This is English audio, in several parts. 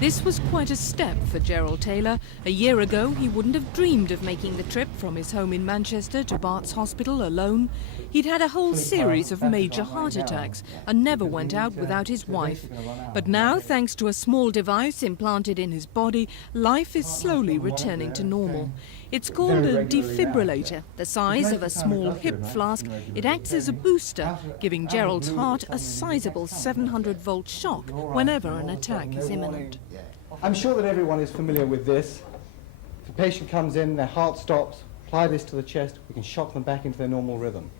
This was quite a step for Gerald Taylor. A year ago, he wouldn't have dreamed of making the trip from his home in Manchester to Bart's Hospital alone. He'd had a whole series of major heart attacks and never went out without his wife. But now, thanks to a small device implanted in his body, life is slowly returning to normal. It's called a defibrillator, the size of a small hip flask. It acts as a booster, giving Gerald's heart a sizable 700-volt shock whenever an attack is imminent. I'm sure that everyone is familiar with this. If a patient comes in, their heart stops, apply this to the chest, we can shock them back into their normal rhythm.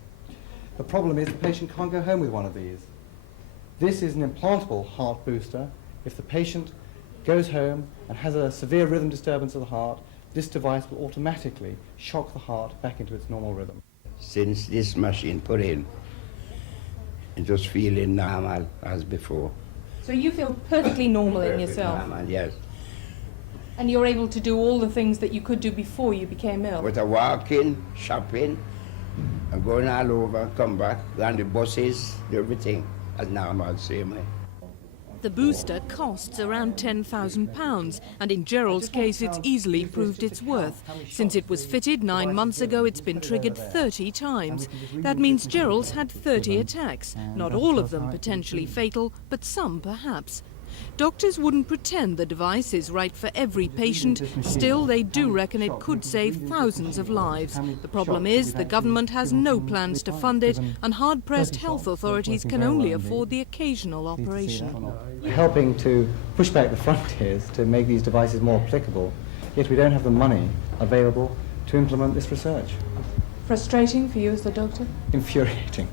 The problem is the patient can't go home with one of these. This is an implantable heart booster. If the patient goes home and has a severe rhythm disturbance of the heart, this device will automatically shock the heart back into its normal rhythm. Since this machine put in, it was feeling normal as before. So you feel perfectly normal in yourself? Normal, yes. And you're able to do all the things that you could do before you became ill? With a walking, shopping, and going all over, come back, on the buses, everything as normal, same way. The booster costs around £10,000, and in Gerald's case it's easily proved its worth. Since it was fitted 9 months ago, it's been triggered 30 times. That means Gerald's had 30 attacks, not all of them potentially fatal, but some perhaps. Doctors wouldn't pretend the device is right for every patient. Still, they do reckon it could save thousands of lives. The problem is the government has no plans to fund it, and hard-pressed health authorities can only afford the occasional operation. Helping to push back the frontiers to make these devices more applicable, yet we don't have the money available to implement this research. Frustrating for you as the doctor? Infuriating.